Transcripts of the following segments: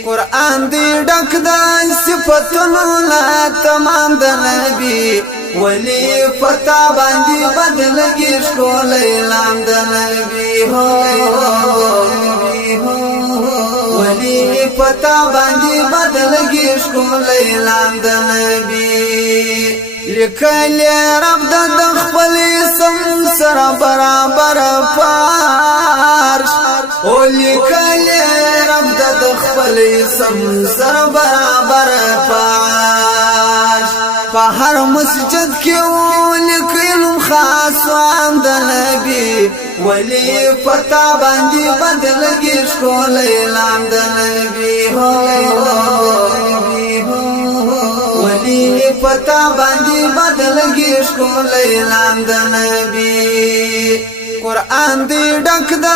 قرآن دی ډک د صفاتونو لا تمام د نبی ولی فتا باندې بدلږي ښکول اعلان د نبی هو ولی فتا باندې بدلږي ښکول اعلان د نبی لیکل رب د خپل اسم سره برابر پارش او لیکل رب د خپل اسم سره برابر پارش په هر مسجد کې ولیکلم خاص عام د نبی ولی فتا باندې بدلږي ښکول اعلان د نبی هو پتا باندې بدلږي ښکول اعلان د نبی قرآن دی ډک د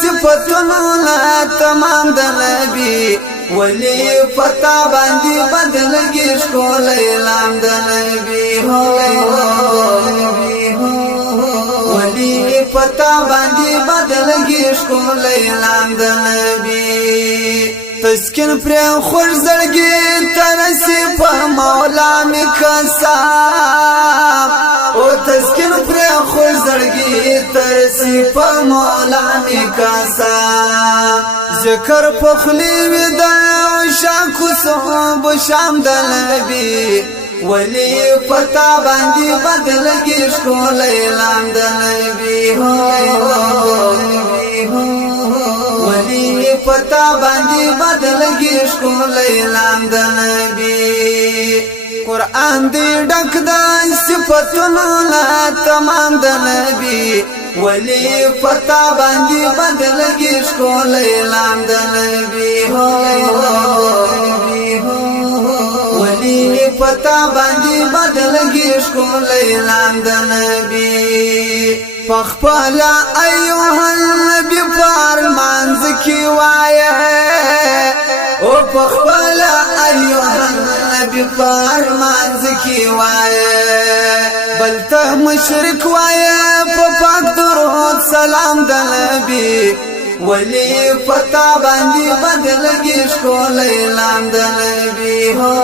صفاتونو لا تمام د نبی ولی پتا باندې بدلږي ښکول اعلان د نبی هو ولی پتا باندې بدلږي ښکول اعلان د نبی تسکین پر خوش زړګي ترسي په مولا می قسم او تسکین پر خوش زړګي ترسي په مولا می قسم ذکر په خلی ودا شاکو صوب شام د نبی ولی فتا باندې بدلږي ښکول اعلان د نبی هو پتا باندې بدلږي ښکول اعلان د نبی قرآن دی ډک د صفاتونو لا تمام د نبی ولی پتا باندې بدلږي ښکول اعلان د نبی هو ولی پتا باندې بدلږي ښکول اعلان د نبی پخپلا ایوه النبی فرمانځ کی وایه او پخپلا ایوه النبی فرمانځ کی وایه بلته مشرک وایه په پاک درود سلام د نبی ولی فتا باندې بدلږي ښکول اعلان د نبی هو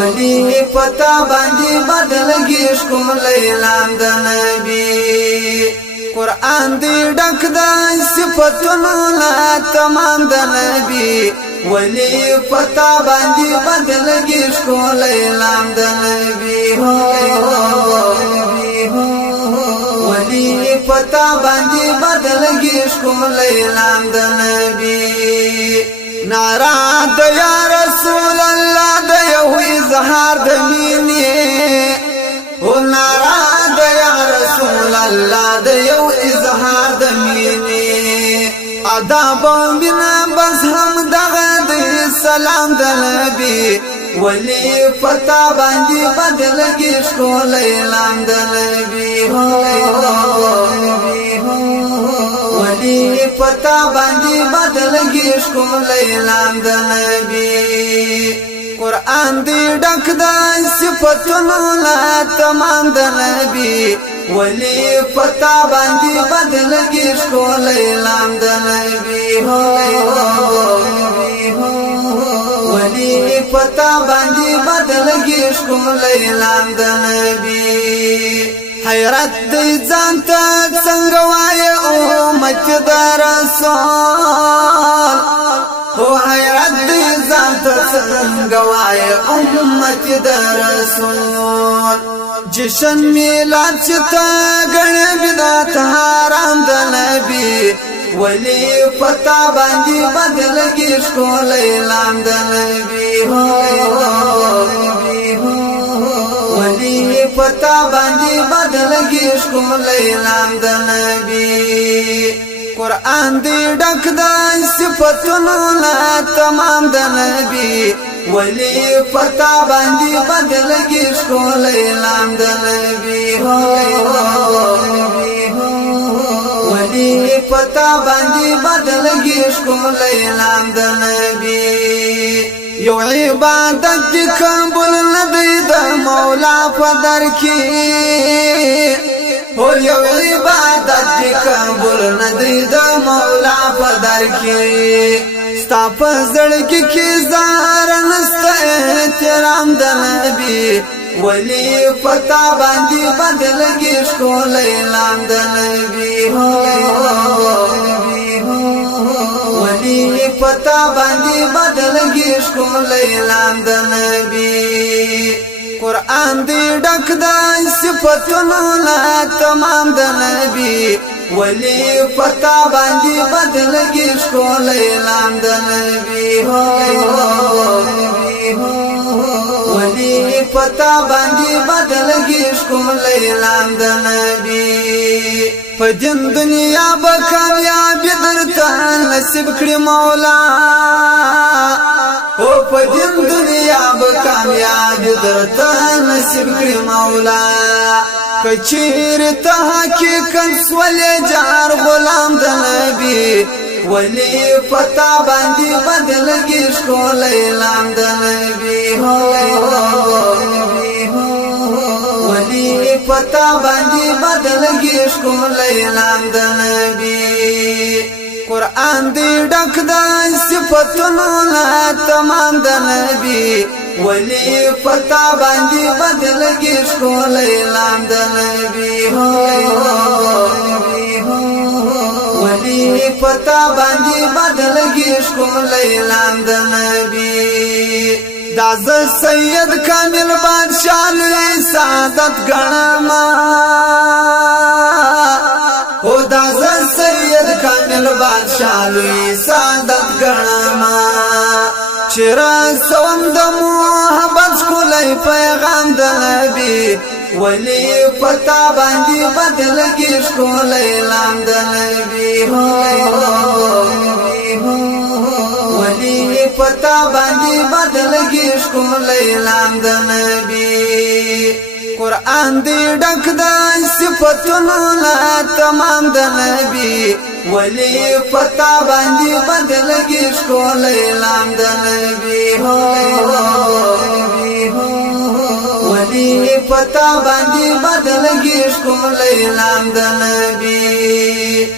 ولی پتا باندې بدلږي ښکول اعلان د نبی قرآن دی ډک د صفاتونو لا تمام د نبی ولی پتا باندې بدلږي ښکول اعلان د نبی هو ولی پتا باندې بدلږي ښکول اعلان د نبی نارا د یا رسول الله د یو اظهار د مینې او نارا د یا رسول الله د یو اظهار د مینې ادب بنا بس هم دغه د سلام د نبی ولی پتا باندې بدلږي ښکول اعلان د نبی هو ولی پتا باندې بدلږي ښکول اعلان د نبی قرآن دی ډک د صفاتونو لا تمام د نبی ولی پتا باندې بدلږي ښکول اعلان د نبی هو ولی پتا باندې بدلږي ښکول اعلان د نبی حیرت دی ځان ته څنګه وایه امت د رسول او حیرت دی ځان ته څنګه وایه امت د رسول جشن میلاد چې ته ګڼې بدعت حرام د نبی ولی پتا باندې بدلږي ښکول اعلان د نبی ولی پتا باندې بدلږي ښکول اعلان د نبی قرآن دی ډک د صفاتونو لا تمام د نبی ولی پتا باندې بدلږي ښکول اعلان د نبی ولی پتا باندې بدلږي ښکول اعلان د نبی یو عبادت دی قبول ندی د مولا په در کې او یو عبادت دی قبول ندی د مولا په در کې ستا په زړګي کې زار نسته احترام د نبی ولی پتا باندې بدلږي ښکل اعلان د نبی ولی پتا باندې بدلږي ښکل اعلان د نبی قرآن دی ډک د صفاتونو لا تمام د نبی ولی پتا باندې بدلږي ښکل اعلان د نبی ولی پتا باندې بدلږي ښکل اعلان د نبی په دین دنیا به کامیابی درته نصیب کړي مولا او په دین دنیا به کامیابی درته نصیب کړي مولا کچیر ته حقیقت سولې جار غلام د نبی ولی پتا باندې بدلږي ښکل اعلان د نبی ولی پتا باندې بدلږي ښکل اعلان د نبی قرآن دی ډک د صفاتونو لا تمام د نبی ولی پتا باندې بدلږي ښکل اعلان د نبی ولی پتا باندې بدلږي ښکل اعلان د نبی دا ز سید کامل بادشاہ لوی سعادت غنما او دا ز سید کامل بادشاہ لوی سعادت غنما چیرې سوم د محبت کولای پیغام د نبی ولی پتا باندې بدلږي ښکل اعلان د نبی ولی پتا باندې بدلږي ښکل اعلان د نبی قرآن دی ډک د صفاتونو لا تمام د نبی ولی پتا باندې بدلږي ښکل اعلان د نبی ولی پتا باندې بدلږي ښکل اعلان د نبی